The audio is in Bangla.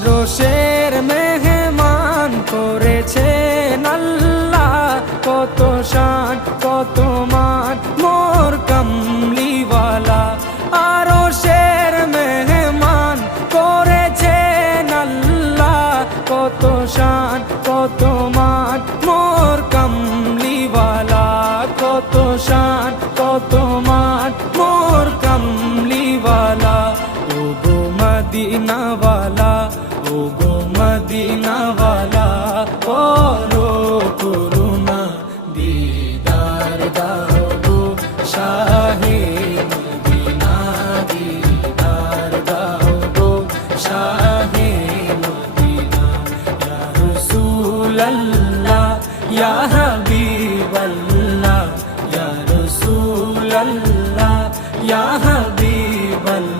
আরশের মেহমান করেছেন আল্লাহ, কত শান কত মান মোর কামলিওয়ালা। আরশের মেহমান করেছেন আল্লাহ, কত শান কত মান মোর কামলিওয়ালা, কত শান কত মান মোর কামলিওয়ালা। ও গো মদিনাওয়ালা, ও গো মদিনাওয়ালা, করো করুণা দিদার দাও গো শাহে মদিনা, দিদার দাও গো শাহে মদিনা। ইয়া রাসূলাল্লাহ ইয়া হাবিবাল্লাহ, ইয়া রাসূলাল্লাহ ইয়া হাবিবাল্লাহ।